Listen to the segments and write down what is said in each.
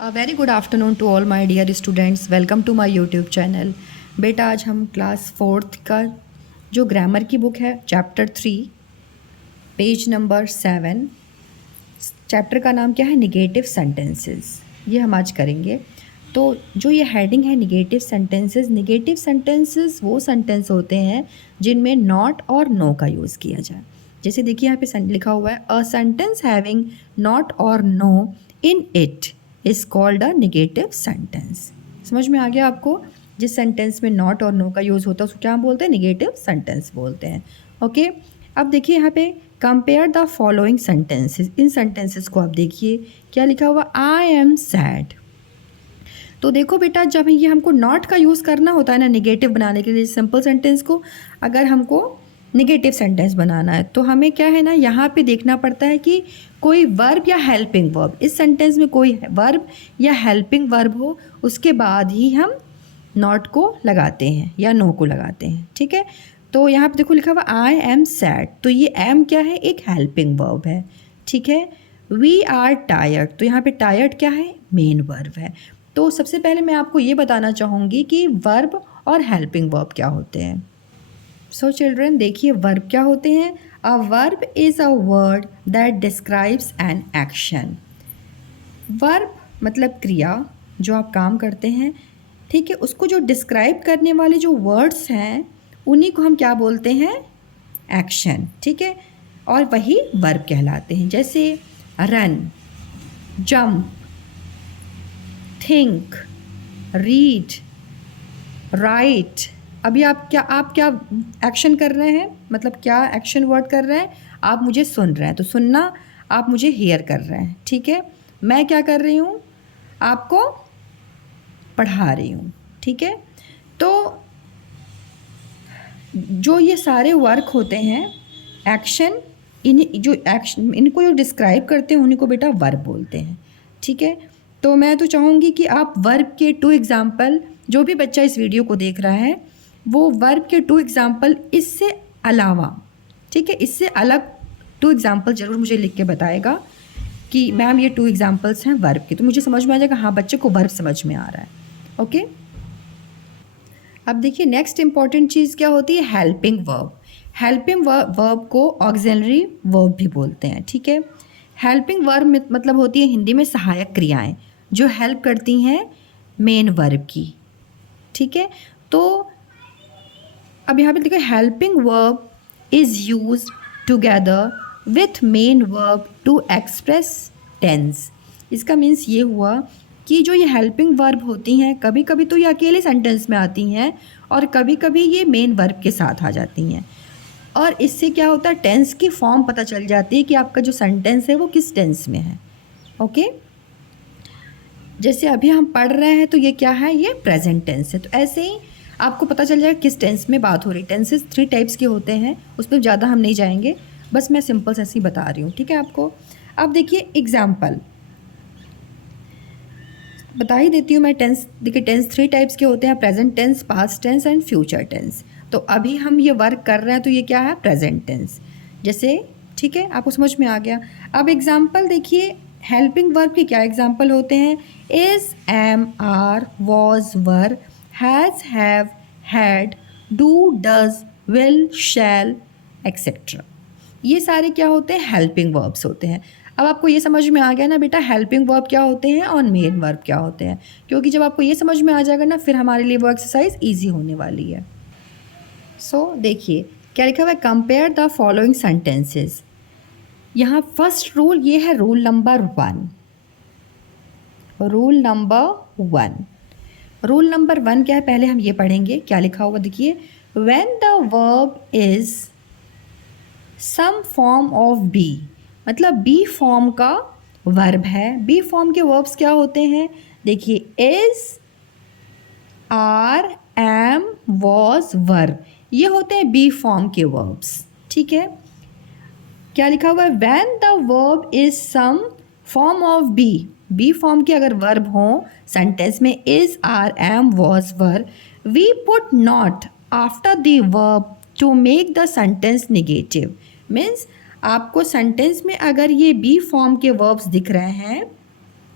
Very good afternoon to all my dear students. Welcome to my YouTube channel. बेटा आज हम class 4th का जो ग्रामर की बुक है चैप्टर 3 पेज नंबर 7, चैप्टर का नाम क्या है, निगेटिव सेंटेंसेस, ये हम आज करेंगे। तो जो ये हेडिंग है निगेटिव सेंटेंसेस वो सेंटेंस होते हैं जिनमें नॉट और नो का यूज़ किया जाए। जैसे देखिए यहाँ पे लिखा हुआ है अ सेंटेंस हैविंग नॉट और no in it is called a negative sentence. समझ में आ गया आपको? जिस सेंटेंस में नॉट और नो का यूज़ होता है उसको क्या बोलते हैं, निगेटिव सेंटेंस बोलते हैं। ओके, अब देखिए यहाँ पे compare the following sentences. In sentences को आप देखिए क्या लिखा हुआ, आई एम सैड। तो देखो बेटा, जब ये हमको नॉट का यूज़ करना होता है ना निगेटिव बनाने के लिए, सिंपल सेंटेंस को अगर हमको निगेटिव सेंटेंस बनाना है तो हमें क्या है ना, यहाँ पे देखना पड़ता है कि कोई वर्ब या हेल्पिंग वर्ब, इस सेंटेंस में कोई वर्ब या हेल्पिंग वर्ब हो, उसके बाद ही हम नॉट को लगाते हैं या नो को लगाते हैं। ठीक है, तो यहाँ पे देखो लिखा हुआ आई एम सैड, तो ये एम क्या है, एक हेल्पिंग वर्ब है। ठीक है, वी आर टायर्ड, तो यहाँ पे टायर्ड क्या है, मेन वर्ब है। तो सबसे पहले मैं आपको ये बताना चाहूँगी कि वर्ब और हेल्पिंग वर्ब क्या होते हैं। सो चिल्ड्रन देखिए वर्ब क्या होते हैं। A verb is a word that describes an action. Verb मतलब क्रिया, जो आप काम करते हैं। ठीक है, उसको जो डिस्क्राइब करने वाले जो वर्ड्स हैं उन्हीं को हम क्या बोलते हैं, एक्शन। ठीक है, और वही वर्ब कहलाते हैं। जैसे run, jump, think, read, right. अभी आप क्या एक्शन कर रहे हैं, मतलब क्या एक्शन वर्ड कर रहे हैं, आप मुझे सुन रहे हैं, तो सुनना आप मुझे हियर कर रहे हैं। ठीक है, मैं क्या कर रही हूँ, आपको पढ़ा रही हूँ। ठीक है, तो जो ये सारे वर्क होते हैं एक्शन, इनको जो डिस्क्राइब करते हैं उन्हीं को बेटा वर्ब बोलते हैं। ठीक है, तो मैं तो चाहूँगी कि आप वर्ब के 2 एग्ज़ाम्पल, जो भी बच्चा इस वीडियो को देख रहा है वो वर्ब के 2 एग्ज़ाम्पल इससे अलावा, ठीक है, इससे अलग 2 एग्ज़ाम्पल ज़रूर मुझे लिख के बताएगा कि मैम ये 2 एग्ज़ाम्पल्स हैं वर्ब के, तो मुझे समझ में आ जाएगा हाँ बच्चे को वर्ब समझ में आ रहा है। ओके, अब देखिए नेक्स्ट इंपॉर्टेंट चीज़ क्या होती है, हेल्पिंग वर्ब। हेल्पिंग वर्ब को ऑक्सिलरी वर्ब भी बोलते हैं। ठीक है, हेल्पिंग वर्ब मतलब होती है हिंदी में सहायक क्रियाएं जो हेल्प करती हैं मेन वर्ब की। ठीक है, तो अब यहाँ पे देखो helping verb is use together with main verb to express tense. इसका मीन्स ये हुआ कि जो ये हेल्पिंग वर्ब होती हैं कभी कभी तो ये अकेले सेंटेंस में आती हैं और कभी कभी ये मेन वर्ब के साथ आ जाती हैं, और इससे क्या होता है, टेंस की फॉर्म पता चल जाती है कि आपका जो सेंटेंस है वो किस टेंस में है। ओके, जैसे अभी हम पढ़ रहे हैं तो ये क्या है, ये प्रेजेंट टेंस है, तो ऐसे ही आपको पता चल जाएगा किस टेंस में बात हो रही। टेंसेस 3 टाइप्स के होते हैं, उस पर ज़्यादा हम नहीं जाएंगे, बस मैं सिंपल से ऐसे ही बता रही हूँ। ठीक है, आपको अब देखिए एग्जाम्पल बता ही देती हूँ मैं। टेंस देखिए, टेंस 3 टाइप्स के होते हैं, present tense, past tense and future tense. तो अभी हम ये वर्क कर रहे हैं तो ये क्या है, प्रेजेंट टेंस। जैसे ठीक है, आपको समझ में आ गया। अब एग्जाम्पल देखिए, हेल्पिंग वर्ब के क्या एग्जाम्पल होते हैं, is, am, are, was, were, has, have, had, do, does, will, shall, etcetera. ये सारे क्या होते हैं, हेल्पिंग वर्ब्स होते हैं। अब आपको ये समझ में आ गया ना बेटा, हेल्पिंग वर्ब क्या होते हैं और मेन वर्ब क्या होते हैं, क्योंकि जब आपको ये समझ में आ जाएगा ना फिर हमारे लिए वो एक्सरसाइज ईजी होने वाली है। सो देखिए क्या लिखा हुआ है, कंपेयर द फॉलोइंग सेंटेंसेस। यहाँ फर्स्ट रूल ये है, रूल नंबर 1। रूल नंबर 1 क्या है, पहले हम ये पढ़ेंगे क्या लिखा हुआ। देखिए, when the verb is some form of be, मतलब बी फॉर्म का वर्ब है। बी फॉर्म के वर्ब्स क्या होते हैं, देखिए is, are, am, was, were, ये होते हैं बी फॉर्म के वर्ब्स। ठीक है, क्या लिखा हुआ है, when the verb is some form of be, be form के अगर वर्ब हो सेंटेंस में is, are, am, was, were, we put not after the verb to make the sentence negative. Means आपको सेंटेंस में अगर ये बी फॉर्म के verbs दिख रहे हैं,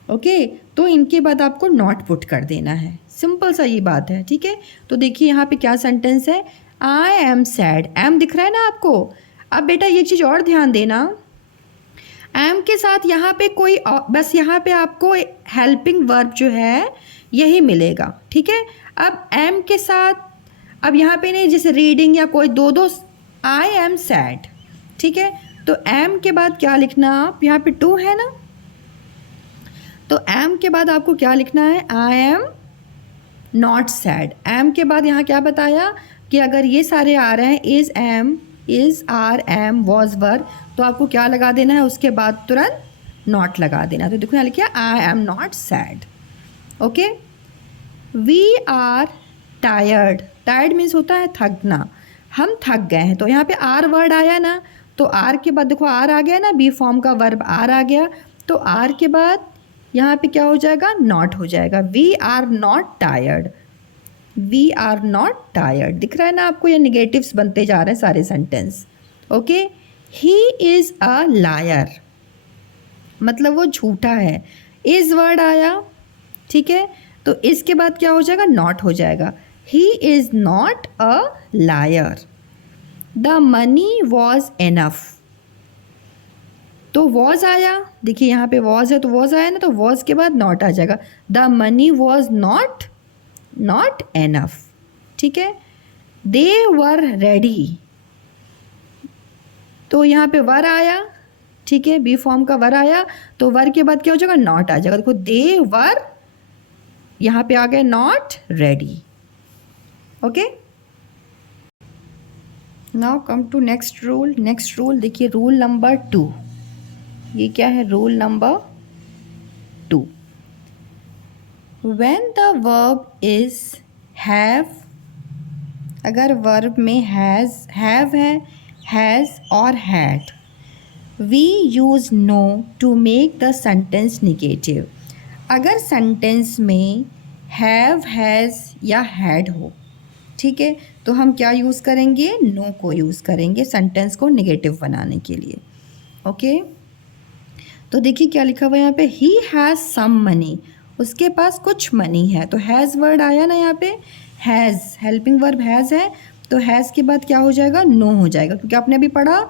ओके, तो इनके बाद आपको नॉट पुट कर देना है, सिंपल सा ये बात है, ठीक है। तो देखिए यहाँ पे क्या सेंटेंस है, आई एम सैड, एम दिख रहा है ना आपको। अब बेटा ये चीज़ और ध्यान देना, एम के साथ यहाँ पे कोई बस यहाँ पे आपको हेल्पिंग वर्ब जो है यही मिलेगा, ठीक है। अब एम के साथ अब यहाँ पे नहीं जैसे रीडिंग या कोई दो आई एम सैड, ठीक है। तो एम के बाद क्या लिखना आप, यहाँ पे टू है ना, तो एम के बाद आपको क्या लिखना है, I am not sad. Am के बाद यहाँ क्या बताया कि अगर ये सारे आ रहे हैं is am is are am was were, तो आपको क्या लगा देना है, उसके बाद तुरंत नॉट लगा देना। तो देखो यहाँ लिखिए I am not sad, okay. We are tired, tired means होता है थकना, हम थक गए हैं। तो यहाँ पे आर वर्ड आया ना, तो आर के बाद देखो आर आ गया ना, बी फॉर्म का वर्ब आर आ गया, तो आर के बाद यहाँ पे क्या हो जाएगा, नॉट हो जाएगा। We are not tired, we are not tired, दिख रहा है ना आपको, ये निगेटिव्स बनते जा रहे हैं सारे sentence, okay. He is a liar, मतलब वो झूठा है, इज वर्ड आया, ठीक है। तो इसके बाद क्या हो जाएगा, नॉट हो जाएगा। He is not a liar. The money was enough, तो वॉज आया, देखिए यहाँ पे वॉज है तो वॉज आया ना, तो वॉज के बाद नॉट आ जाएगा। The money was not enough, ठीक है। दे वर रेडी, तो यहाँ पे वर आया, ठीक है, बी फॉर्म का वर आया, तो वर के बाद क्या हो जाएगा, नॉट आ जाएगा। देखो दे वर, यहाँ पे आ गए not ready, okay. Now come to next rule. Next rule देखिए, रूल नंबर 2, ये क्या है, rule number 2। When the verb is have, अगर वर्ब में हैव है, हैज़ और had, we use no to make the sentence negative. अगर sentence में हैव, हैज़ या हैड हो, ठीक है, तो हम क्या यूज़ करेंगे, नो को यूज़ करेंगे सेंटेंस को नेगेटिव बनाने के लिए, ओके। तो देखिए क्या लिखा हुआ है यहाँ पे, ही हैज़ सम मनी, उसके पास कुछ मनी है। तो हैज़ वर्ड आया ना यहाँ पे, हैज़ हेल्पिंग वर्ब हैज़ है, तो हैज़ के बाद क्या हो जाएगा, नो हो जाएगा, क्योंकि आपने अभी पढ़ा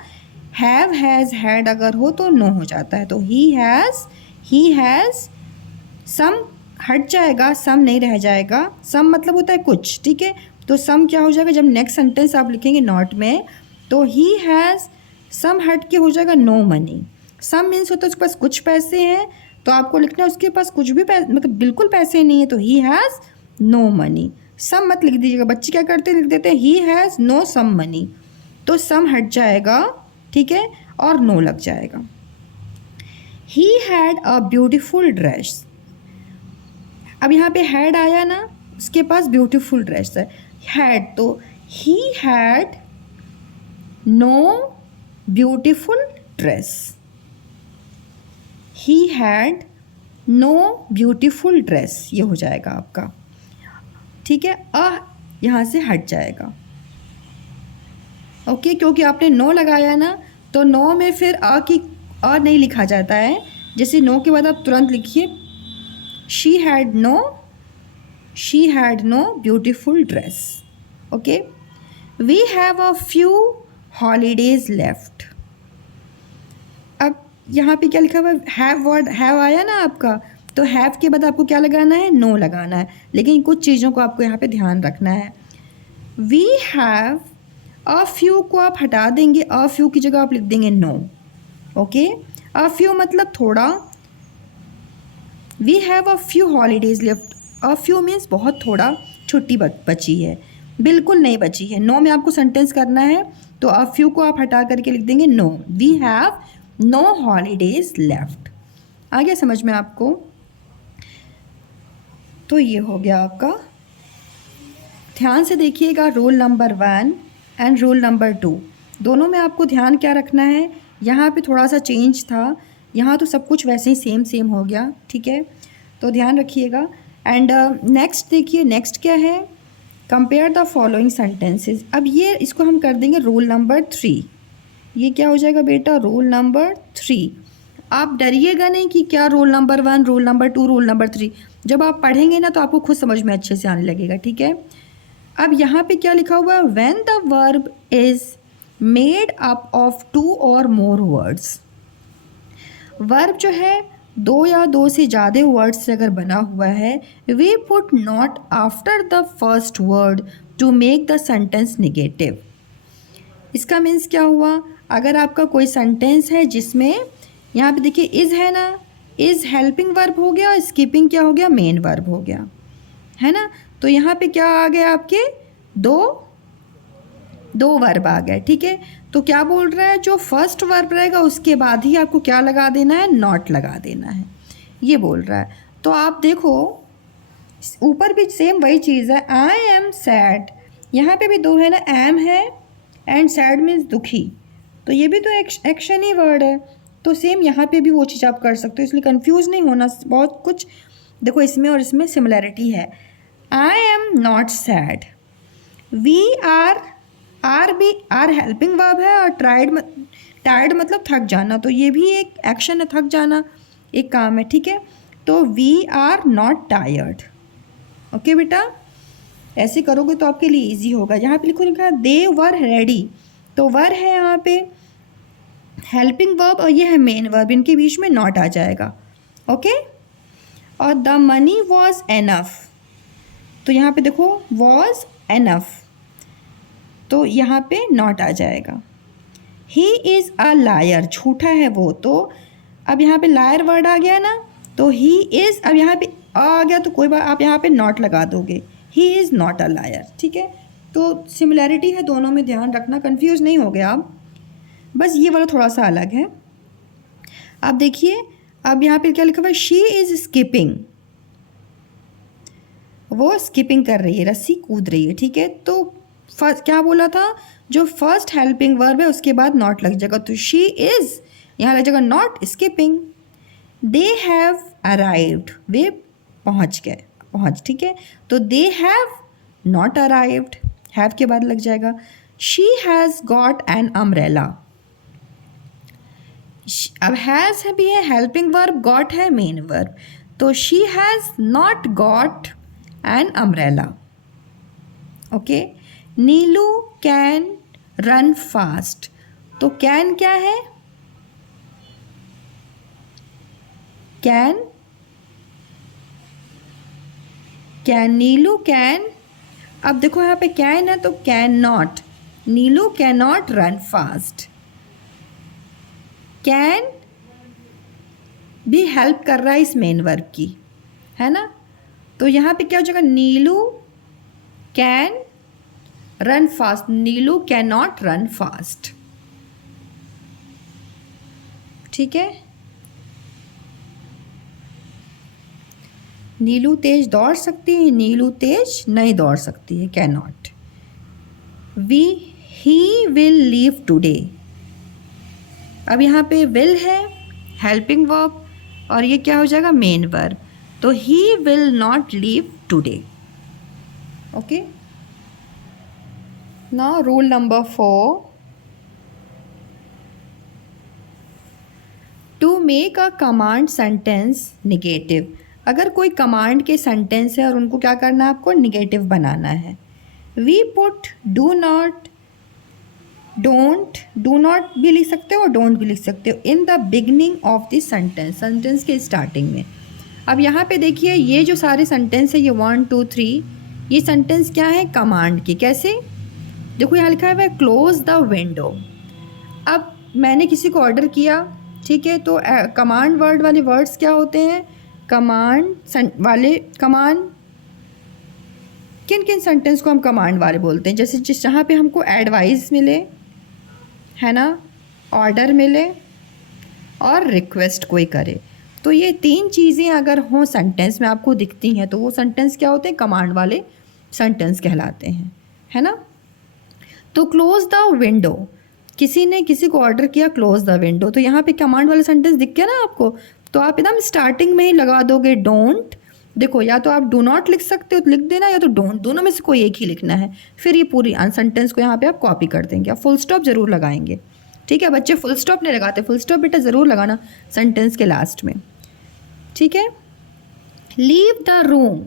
हैव, हैज़, हैड अगर हो तो नो हो जाता है। तो ही हैज़ सम हट जाएगा, सम नहीं रह जाएगा, सम मतलब होता है कुछ, ठीक है। तो सम क्या हो जाएगा, जब नेक्स्ट सेंटेंस आप लिखेंगे नॉट में, तो ही हैज़ सम हट के हो जाएगा नो मनी। सम मीन्स होता है उसके पास कुछ पैसे हैं, तो आपको लिखना है उसके पास कुछ भी पैसे, मतलब बिल्कुल पैसे नहीं है, तो ही हैज़ नो मनी। सम मत लिख दीजिएगा, बच्चे क्या करते हैं, लिख देते हैं he has no some money, तो सम हट जाएगा, ठीक है, और नो लग जाएगा। He had a beautiful dress, अब यहाँ पे हैड आया ना, उसके पास ब्यूटीफुल ड्रेस है, हैड, तो he had no beautiful dress, he had no beautiful dress, ये हो जाएगा आपका, ठीक है। यहाँ से हट जाएगा, ओके, क्योंकि आपने नो लगाया ना, तो नो में फिर की नहीं लिखा जाता है। जैसे नो के बाद आप तुरंत लिखिए she had no beautiful dress, okay. We have a few holidays left, अब यहाँ पे क्या लिखा हुआ है, हैव वर्ड हैव आया ना आपका, तो हैव के बाद आपको क्या लगाना है, नो लगाना है, लेकिन कुछ चीज़ों को आपको यहाँ पे ध्यान रखना है। वी हैव अ फ्यू को आप हटा देंगे, अ फ्यू की जगह आप लिख देंगे नो, ओके। अ फ्यू मतलब थोड़ा, we have a few holidays left, a few means बहुत थोड़ा, छुट्टी बची है, बिल्कुल नहीं बची है। नो में आपको सेंटेंस करना है, तो अ फ्यू को आप हटा करके लिख देंगे no, we have no holidays left. आ गया समझ में आपको? तो ये हो गया आपका। ध्यान से देखिएगा, rule number 1 and rule number 2 दोनों में आपको ध्यान क्या रखना है, यहाँ पे थोड़ा सा चेंज था, यहाँ तो सब कुछ वैसे ही सेम हो गया, ठीक है, तो ध्यान रखिएगा। एंड नेक्स्ट देखिए, नेक्स्ट क्या है, कंपेयर द फॉलोइंग सेंटेंसेस। अब ये इसको हम कर देंगे रूल नंबर 3। ये क्या हो जाएगा बेटा, रूल नंबर 3। आप डरिएगा नहीं कि क्या roll number 1, roll number 2, roll number 3। जब आप पढ़ेंगे ना तो आपको खुद समझ में अच्छे से आने लगेगा, ठीक है। अब यहाँ पे क्या लिखा हुआ है, when the verb is made up of 2 और मोर वर्ड्स। वर्ब जो है 2 या 2 से ज़्यादा वर्ड्स से अगर बना हुआ है, we put not after the first word to make the sentence negative. इसका मीन्स क्या हुआ, अगर आपका कोई सेंटेंस है जिसमें यहाँ पे देखिए इज़ है ना, इज़ हेल्पिंग वर्ब हो गया, स्किपिंग क्या हो गया, मेन वर्ब हो गया, है ना। तो यहाँ पे क्या आ गया, आपके दो वर्ब आ गए, ठीक है। तो क्या बोल रहा है, जो फर्स्ट वर्ब रहेगा उसके बाद ही आपको क्या लगा देना है, नॉट लगा देना है, ये बोल रहा है। तो आप देखो ऊपर भी सेम वही चीज़ है, आई एम सैड, यहाँ पे भी 2 है ना, एम है एंड सैड मीन्स दुखी, तो ये भी तो एक्शन ही वर्ड है। तो सेम यहाँ पे भी वो चीज़ आप कर सकते हो, इसलिए कंफ्यूज नहीं होना। बहुत कुछ देखो इसमें और इसमें सिमिलैरिटी है। I am not sad, we are भी आर हेल्पिंग वर्ब है, और टायर्ड मतलब थक जाना, तो ये भी एक एक्शन है, थक जाना एक काम है, ठीक है। तो we are not tired. Okay बेटा, ऐसे करोगे तो आपके लिए इजी होगा। यहाँ पे लिखा दे वर रेडी, तो वर है यहाँ पे हेल्पिंग वर्ब और ये है मेन वर्ब, इनके बीच में नॉट आ जाएगा, ओके। और द मनी वॉज एनफ, तो यहाँ पे देखो वॉज एनफ, तो यहाँ पे नॉट आ जाएगा। ही इज़ अ लायर, झूठा है वो, तो अब यहाँ पे लायर वर्ड आ गया ना, तो ही इज़, अब यहाँ पे आ गया तो कोई बात, आप यहाँ पे नॉट लगा दोगे, he is not a liar, ठीक है। तो सिमिलैरिटी है दोनों में, ध्यान रखना, कंफ्यूज नहीं हो गया आप, बस ये वाला थोड़ा सा अलग है। अब देखिए अब यहाँ पे क्या लिखा हुआ है, शी इज़ स्किपिंग, वो स्किपिंग कर रही है, रस्सी कूद रही है, ठीक है। तो फर्स्ट क्या बोला था, जो फर्स्ट हेल्पिंग वर्ब है उसके बाद नॉट लग जाएगा, तो शी इज़ यहाँ लग जाएगा not skipping. They have arrived, वे पहुँच गए, ठीक है। तो they have not arrived, have के बाद लग जाएगा। She has got an umbrella, अब हैज़ है भी है हेल्पिंग वर्ब, गॉट है मेन वर्ब, तो she has not got an umbrella, okay. Neelu can run fast, तो कैन क्या है, कैन नीलू कैन, अब देखो यहाँ पे कैन है तो can not, Neelu can not run fast. Can भी हेल्प कर रहा है इस मेन वर्ब की, है ना। तो यहाँ पे क्या हो जाएगा, Neelu can run fast, Neelu can not run fast, ठीक है। नीलू तेज दौड़ सकती है, नीलू तेज नहीं दौड़ सकती है, can not. He will leave today, अब यहाँ पे विल है हेल्पिंग वर्ब और ये क्या हो जाएगा, मेन वर्ब, तो he will not leave today, okay. Now rule number 4, to make a command sentence negative. अगर कोई कमांड के सेंटेंस है और उनको क्या करना है, आपको निगेटिव बनाना है। We put do not, do not भी लिख सकते हो और डोंट भी लिख सकते हो in the beginning of the sentence, sentence के स्टार्टिंग में। अब यहाँ पे देखिए ये जो सारे सेंटेंस है, ये 1 2 3, ये सेंटेंस क्या है, कमांड के। कैसे, देखो यहाँ लिखा है क्लोज द विंडो। अब मैंने किसी को ऑर्डर किया, ठीक है, तो कमांड वर्ड वाले वर्ड्स क्या होते हैं, कमांड किन किन सेंटेंस को हम कमांड वाले बोलते हैं, जैसे जहाँ पे हमको एडवाइस मिले, है ना, ऑर्डर मिले और रिक्वेस्ट कोई करे, तो ये 3 चीज़ें अगर हों सेंटेंस में आपको दिखती हैं तो वो सेंटेंस क्या होते हैं, कमांड वाले सेंटेंस कहलाते हैं, है ना। तो क्लोज द विंडो, किसी ने किसी को ऑर्डर किया क्लोज द विंडो, तो यहाँ पे कमांड वाला सेंटेंस दिख गया ना आपको, तो आप एकदम स्टार्टिंग में ही लगा दोगे डोंट। देखो या तो आप डू नॉट लिख सकते हो तो लिख देना, या तो डोंट, दोनों में से कोई एक ही लिखना है। फिर ये पूरी सेंटेंस को यहाँ पे आप कॉपी कर देंगे, आप फुल स्टॉप जरूर लगाएंगे, ठीक है बच्चे, फुल स्टॉप नहीं लगाते, फुल स्टॉप बेटा ज़रूर लगाना सेंटेंस के लास्ट में, ठीक है। लीव द रूम,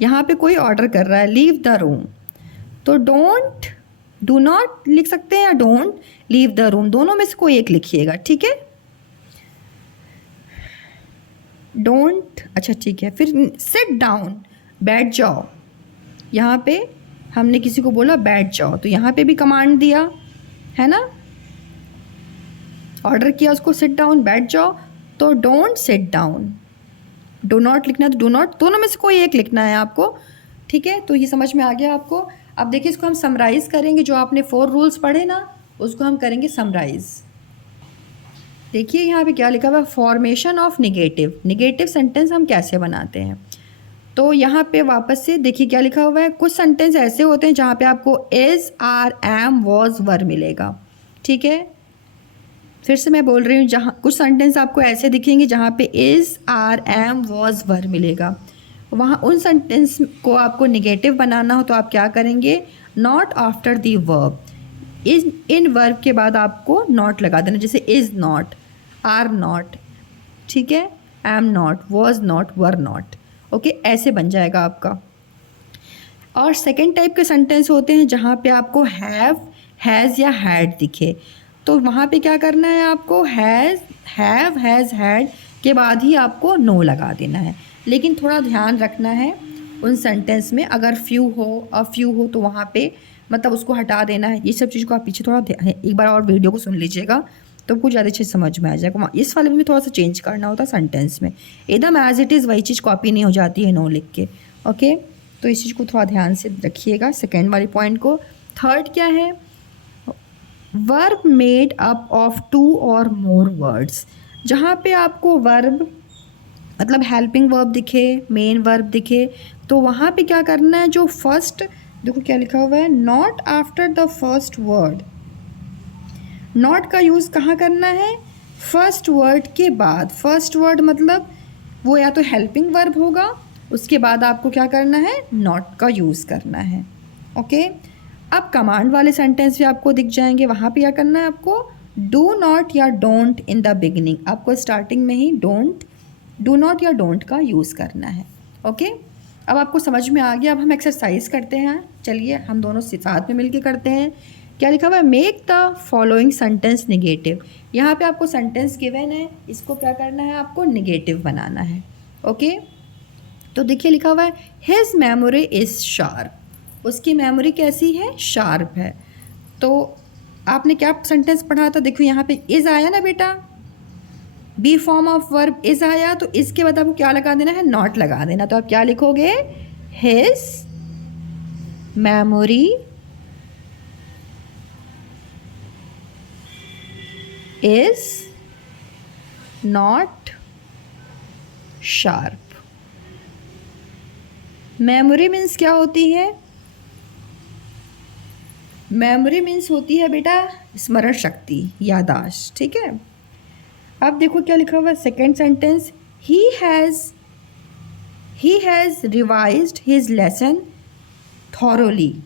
यहाँ पे कोई ऑर्डर कर रहा है, लीव द रूम, तो डोंट, डू नॉट लिख सकते हैं या डोंट लीव द रूम, दोनों में से कोई एक लिखिएगा, ठीक है। डोंट, अच्छा ठीक है। फिर सिट डाउन, बैठ जाओ, यहाँ पे हमने किसी को बोला बैठ जाओ, तो यहाँ पे भी कमांड दिया है ना, ऑर्डर किया उसको सिट डाउन, बैठ जाओ, तो don't sit down. Do not लिखना है तो डो नॉट, दोनों में से कोई एक लिखना है आपको, ठीक है। तो ये समझ में आ गया आपको। अब देखिए इसको हम समराइज़ करेंगे, जो आपने 4 रूल्स पढ़े ना उसको हम करेंगे समराइज़। देखिए यहाँ पे क्या लिखा हुआ है, formation of negative, negative sentence हम कैसे बनाते हैं। तो यहाँ पे वापस से देखिए क्या लिखा हुआ है, कुछ सेंटेंस ऐसे होते हैं जहाँ पे आपको इज़, आर, एम, वॉज, वर मिलेगा, ठीक है। फिर से मैं बोल रही हूँ, जहाँ कुछ सेंटेंस आपको ऐसे दिखेंगे जहाँ पे इज़, आर, एम, वॉज, वर मिलेगा, वहाँ उन सेंटेंस को आपको निगेटिव बनाना हो तो आप क्या करेंगे, not after the verb, in verb के बाद आपको नॉट लगा देना, जैसे इज़ नॉट, आर नॉट, ठीक है, am not, was not, were not, okay, ऐसे बन जाएगा आपका। और सेकेंड टाइप के सेंटेंस होते हैं जहाँ पे आपको हैव, हैज़ या हैड दिखे, तो वहाँ पे क्या करना है आपको, हैज़, हैव, हैज़, हैड के बाद ही आपको नो लगा देना है। लेकिन थोड़ा ध्यान रखना है उन सेंटेंस में, अगर फ्यू हो, अ फ्यू हो तो वहाँ पे मतलब उसको हटा देना है। ये सब चीज़ को आप पीछे थोड़ा एक बार और वीडियो को सुन लीजिएगा तो कुछ ज़्यादा अच्छे समझ में आ जाएगा। इस वाले में भी थोड़ा सा चेंज करना होता है सेंटेंस में, एकदम एज इट इज़ वही चीज़ कॉपी नहीं हो जाती है नो लिख के, ओके। तो इस चीज़ को थोड़ा ध्यान से रखिएगा, सेकेंड वाली पॉइंट को। थर्ड क्या है, वर्ब मेड अप ऑफ 2 और मोर वर्ड्स, जहाँ पे आपको वर्ब मतलब हेल्पिंग वर्ब दिखे, मेन वर्ब दिखे, तो वहाँ पे क्या करना है, जो फर्स्ट, देखो क्या लिखा हुआ है, not after the first word, not का यूज़ कहाँ करना है, फर्स्ट वर्ड के बाद। फर्स्ट वर्ड मतलब वो या तो हेल्पिंग वर्ब होगा, उसके बाद आपको क्या करना है, नॉट का यूज़ करना है, ओके। अब कमांड वाले सेंटेंस भी आपको दिख जाएंगे, वहाँ पे क्या करना है आपको, डू नॉट या डोंट इन द बिगिनिंग, आपको स्टार्टिंग में ही डोंट, डू नॉट या डोंट का यूज़ करना है, ओके। अब आपको समझ में आ गया। अब हम एक्सरसाइज करते हैं, चलिए हम दोनों साथ में मिलके करते हैं। क्या लिखा हुआ है, make the following sentence negative, यहाँ पे आपको सेंटेंस गिवन है, इसको क्या करना है, आपको निगेटिव बनाना है, ओके। तो देखिए लिखा हुआ है, हिज मेमोरी इज़ शार्प, उसकी मेमोरी कैसी है, शार्प है। तो आपने क्या सेंटेंस पढ़ा था, देखो यहाँ पे इज़ आया ना बेटा, be form of verb is आया, तो इसके बाद आपको क्या लगा देना है, नॉट लगा देना। तो आप क्या लिखोगे, his memory is not sharp. Memory means क्या होती है, मेमोरी मीन्स होती है बेटा स्मरण शक्ति, याददाश्त, ठीक है। अब देखो क्या लिखा हुआ है, second sentence, he has revised his lesson thoroughly,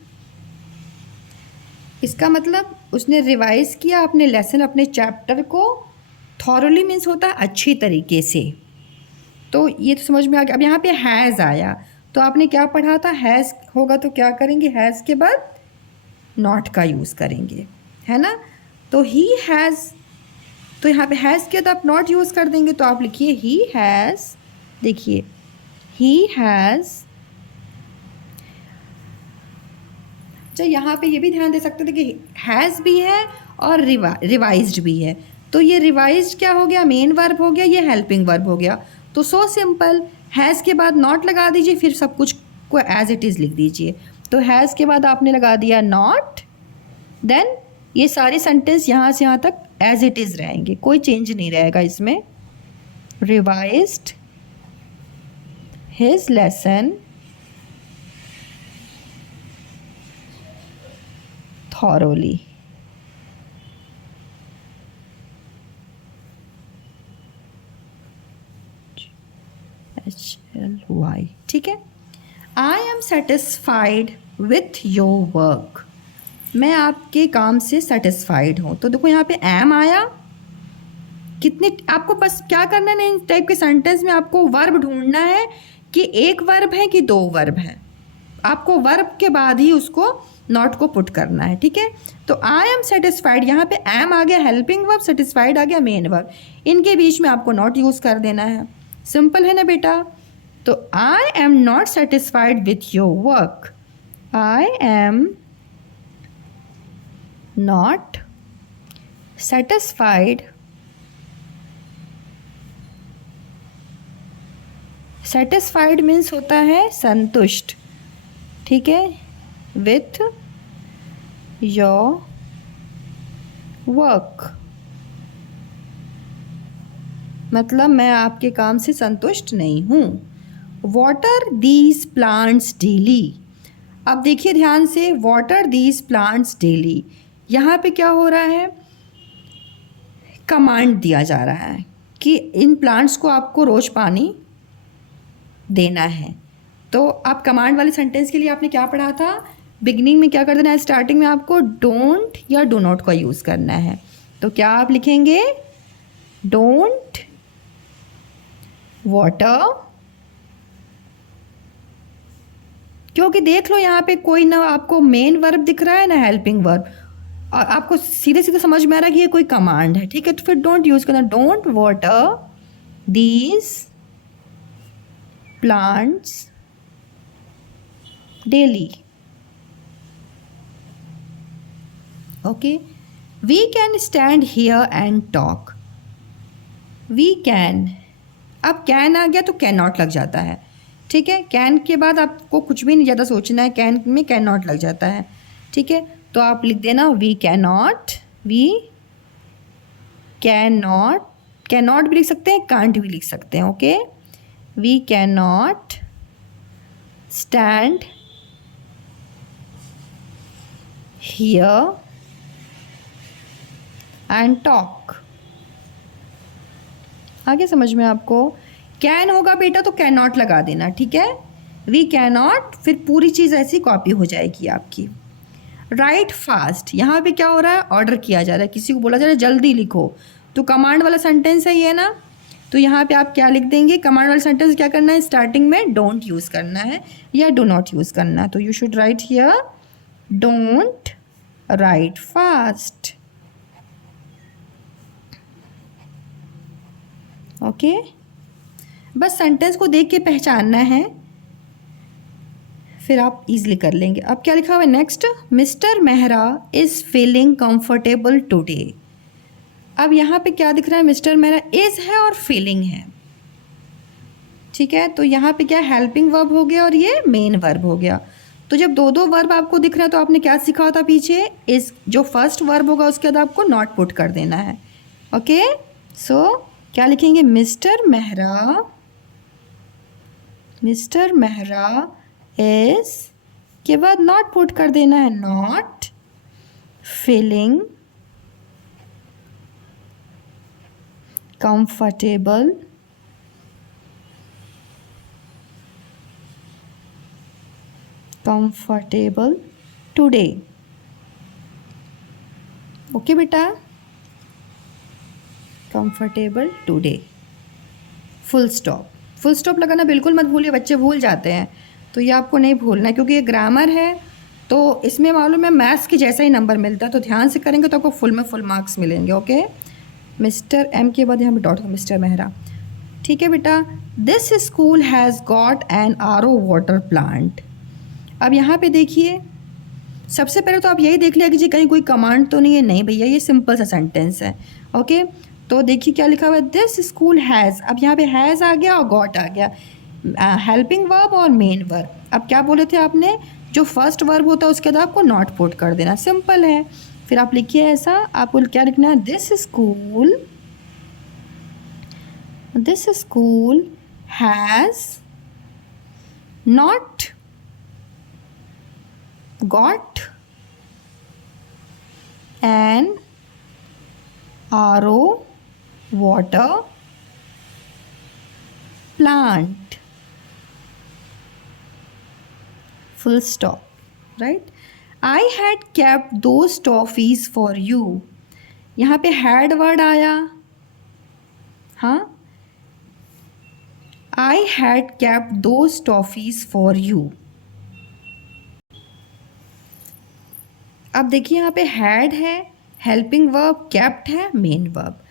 इसका मतलब उसने रिवाइज किया अपने लेसन, अपने चैप्टर को, थॉरोली मीन्स होता है अच्छी तरीके से। तो ये तो समझ में आ गया। अब यहाँ पे हैज़ आया, तो आपने क्या पढ़ा था, हैज़ होगा तो क्या करेंगे, हैज़ के बाद नॉट का यूज़ करेंगे, है ना। तो ही हैज़, तो यहाँ पे हैज़ किया तो आप नॉट यूज़ कर देंगे, तो आप लिखिए ही हैज़, देखिए ही हैज़। अच्छा यहाँ पे ये भी ध्यान दे सकते थे कि हैज़ भी है और रिवाइज्ड भी है, तो ये रिवाइज्ड क्या हो गया, मेन वर्ब हो गया, ये हेल्पिंग वर्ब हो गया। तो सो सिंपल, हैज़ के बाद नॉट लगा दीजिए, फिर सब कुछ को एज इट इज़ लिख दीजिए। तो हैज़ के बाद आपने लगा दिया नॉट, देन ये सारे सेंटेंस यहाँ से यहाँ तक एज इट इज़ रहेंगे, कोई चेंज नहीं रहेगा इसमें। Revised his lesson thoroughly, HLY, ठीक है। I am satisfied with your work, मैं आपके काम से सेटिस्फाइड हूँ। तो देखो यहाँ पे एम आया, कितने आपको बस क्या करना है, इन टाइप के सेंटेंस में आपको वर्ब ढूंढना है कि एक वर्ब है कि दो वर्ब है। आपको वर्ब के बाद ही उसको नॉट को पुट करना है, ठीक है। तो आई एम सेटिस्फाइड, यहाँ पे एम आ गया हेल्पिंग वर्ब, सेटिस्फाइड आ गया मेन वर्ब, इनके बीच में आपको नॉट यूज़ कर देना है। सिंपल है ना बेटा। तो आई am not satisfied with your work, I am not satisfied, satisfied means होता है संतुष्ट, ठीक है, विथ योर वर्क, मतलब मैं आपके काम से संतुष्ट नहीं हूँ। वाटर दीज प्लांट्स डेली, अब देखिए ध्यान से, वाटर दीज प्लांट्स डेली, यहाँ पे क्या हो रहा है, कमांड दिया जा रहा है कि इन प्लांट्स को आपको रोज़ पानी देना है। तो आप कमांड वाले सेंटेंस के लिए आपने क्या पढ़ा था, बिगनिंग में क्या कर देना है, स्टार्टिंग में आपको डोंट या डू नॉट का यूज़ करना है। तो क्या आप लिखेंगे, डोंट वाटर, क्योंकि देख लो यहाँ पे कोई ना आपको मेन वर्ब दिख रहा है ना हेल्पिंग वर्ब, और आपको सीधे सीधे समझ में आ रहा है कि ये कोई कमांड है, ठीक है। तो फिर डोंट यूज़ करना, don't water these plants daily, okay. We can stand here and talk, we can, अब कैन आ गया तो कैन नॉट लग जाता है, ठीक है। कैन के बाद आपको कुछ भी नहीं ज़्यादा सोचना है, कैन में कैन नॉट लग जाता है, ठीक है। तो आप लिख देना we can not, we can not, can not भी लिख सकते हैं, कांट भी लिख सकते हैं, okay. We can not stand here and talk, आगे समझ में आपको। कैन होगा बेटा तो कैन नॉट लगा देना, ठीक है। वी कैन नॉट, फिर पूरी चीज़ ऐसी कॉपी हो जाएगी आपकी। राइट फास्ट, यहाँ पे क्या हो रहा है, ऑर्डर किया जा रहा है, किसी को बोला जा रहा है जल्दी लिखो, तो कमांड वाला सेंटेंस है ये ना, तो यहाँ पे आप क्या लिख देंगे, कमांड वाला सेंटेंस क्या करना है, स्टार्टिंग में डोंट यूज़ करना है या डो नॉट यूज़ करना है। तो you should write here don't write fast, okay. बस सेंटेंस को देख के पहचानना है, फिर आप इजीली कर लेंगे। अब क्या लिखा हुआ है next, mister Mehra is feeling comfortable today. अब यहाँ पे क्या दिख रहा है, मिस्टर मेहरा इज़ है और फीलिंग है, ठीक है। तो यहाँ पे क्या हेल्पिंग वर्ब हो गया और ये मेन वर्ब हो गया। तो जब दो दो वर्ब आपको दिख रहा है तो आपने क्या सीखा था पीछे, इस जो फर्स्ट वर्ब होगा उसके बाद आपको नॉट पुट कर देना है, ओके। सो क्या लिखेंगे, mister Mehra, mister Mehra is के बाद नॉट पुट कर देना है, not feeling comfortable comfortable today, okay बेटा, comfortable today, full stop. Full stop लगाना बिल्कुल मत भूलिए, बच्चे भूल जाते हैं, तो ये आपको नहीं भूलना है क्योंकि ये ग्रामर है, तो इसमें मालूम है मैथ्स के जैसा ही नंबर मिलता है, तो ध्यान से करेंगे तो आपको फुल में फुल मार्क्स मिलेंगे, ओके। मिस्टर एम के बाद यहाँ पे डॉट, मिस्टर मेहरा, ठीक है बेटा। This school has got N RO water plant. अब यहाँ पे देखिए, सबसे पहले तो आप यही देख लिया कि जी कहीं कोई कमांड तो नहीं है, नहीं भैया ये सिंपल सा सेंटेंस है, ओके। तो देखिए क्या लिखा हुआ है, दिस स्कूल हैज़, अब यहाँ पे हैज़ आ गया और गॉट आ गया, हेल्पिंग वर्ब और मेन वर्ब। अब क्या बोले थे आपने, जो फर्स्ट वर्ब होता है उसके बाद आपको नॉट पुट कर देना, सिंपल है। फिर आप लिखिए ऐसा, आपको क्या लिखना है, this school has not got N RO water plant, full stop, right। I had kept those toffees for you. यहाँ पे हैड वर्ड आया, हाँ, I had kept those toffees for you. अब देखिए यहाँ पे हैड है, हेल्पिंग वर्ब, केप्ट है, मेन वर्ब।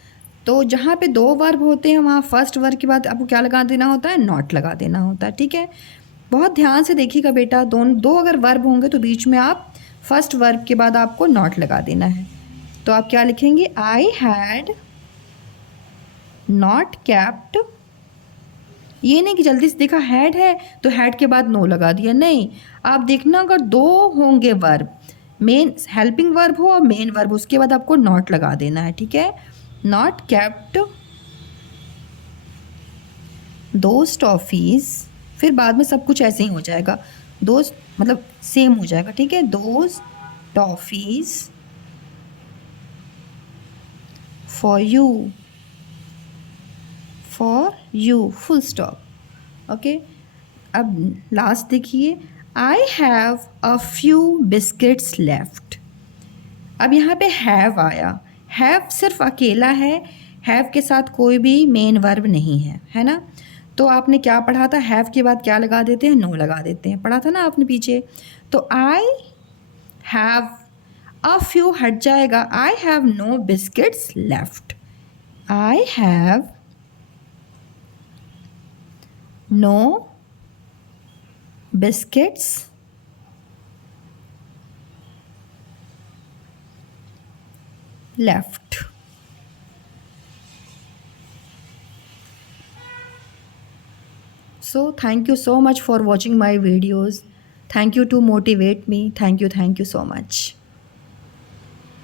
तो जहाँ पे दो वर्ब होते हैं वहाँ फर्स्ट वर्ब के बाद आपको क्या लगा देना होता है, नॉट लगा देना होता है, ठीक है। बहुत ध्यान से देखिएगा बेटा, दो अगर वर्ब होंगे तो बीच में आप फर्स्ट वर्ब के बाद आपको नॉट लगा देना है। तो आप क्या लिखेंगे, आई हैड नॉट केप्ट। ये नहीं कि जल्दी से देखा हैड है तो हैड के बाद नो लगा दिया, नहीं। आप देखना अगर दो होंगे वर्ब, मेन हेल्पिंग वर्ब हो और मेन वर्ब, उसके बाद आपको नॉट लगा देना है, ठीक है। नॉट केप्ट दोज टॉफ़ीज़, फिर बाद में सब कुछ ऐसे ही हो जाएगा, दोज मतलब सेम हो जाएगा, ठीक है। Those toffees for you full stop. Okay, अब लास्ट देखिए, I have a few biscuits left. अब यहाँ पे हैव आया, हैव सिर्फ अकेला है, हैव के साथ कोई भी मेन वर्ब नहीं है, है ना। तो आपने क्या पढ़ा था, हैव के बाद क्या लगा देते हैं, नो लगा देते हैं, पढ़ा था ना आपने पीछे। तो आई हैव अ फ्यू हट जाएगा, आई हैव नो बिस्किट्स लेफ्ट। I have no biscuits left. So thank you so much for watching my videos. Thank you to motivate me. Thank you so much.